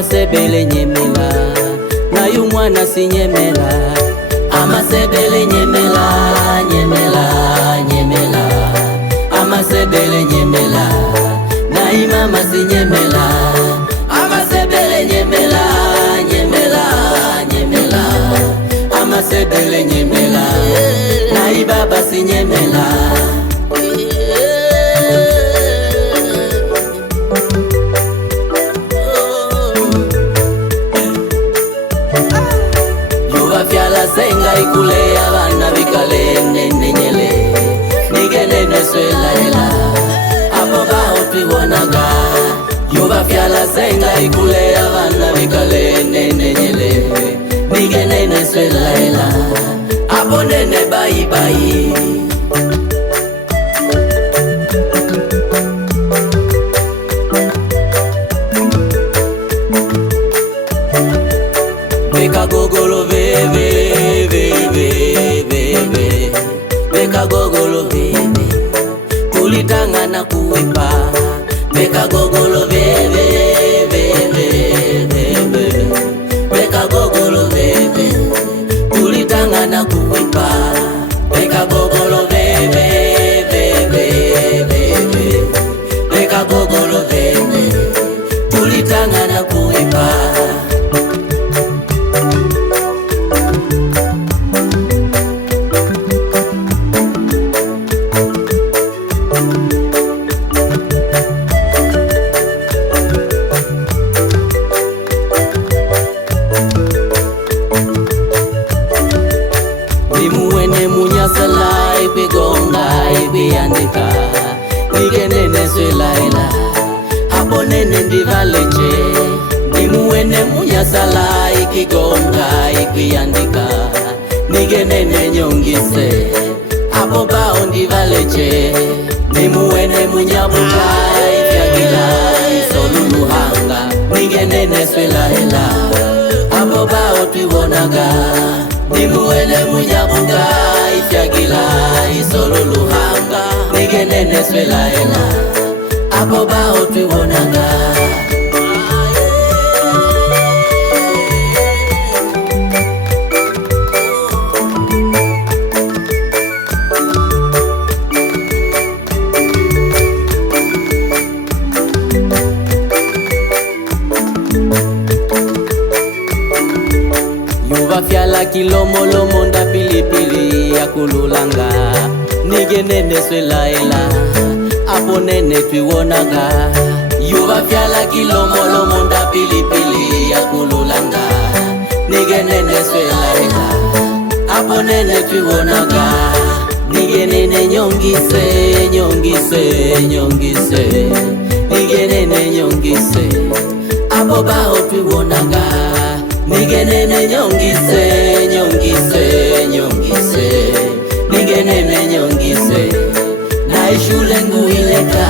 amasebele nyemela na yumwana sinyemela amasebele nyemela nyemela nyemela amasebele nyemela na imama sinyemela amasebele nyemela nyemela nyemela amasebele nyemela na ibaba sinyemela senga ikule abana bikale nenyele nigenene swela ela abo bao twibonaga yuba fyala senga ikule abana bikale nenyele nigenene swela ela abo nene bye bye beka gogolo bebe beka gogolo bebe kulitanga na kuipa beka gogolo bebe beka gogolo bebe kulitanga na kuipa beka gogolo bebe beka gogolo bebe kulitanga na kuipa Nimuene munyasala ipigonga ipiandika nigenene swela ela hapo nene ndivaleche nimuene munyasala ikigonga ipiandika nigenene nyongise hapo bao ndivaleche nimuene munyabuka ipiagila isoluluhanga nigenene swela ela hapo bao twibonaga nimuene munyabuka ifyagila isoluluhanga nigenene swela ela abo bao twibonaga yuba fyala kilomolomo nda pilipili ya kululanga nigenene swela ela apo nene twiwonaga yuba fyala kilomolomo nda pilipili ya kululanga nigenene swela ela apo nene twiwonaga nigenene nyongise nyongise nyongise nigenene nyongise apo bao twiwonaga nigenene nyongise nyongise nyongise nigenene nyongise na ishule nguileka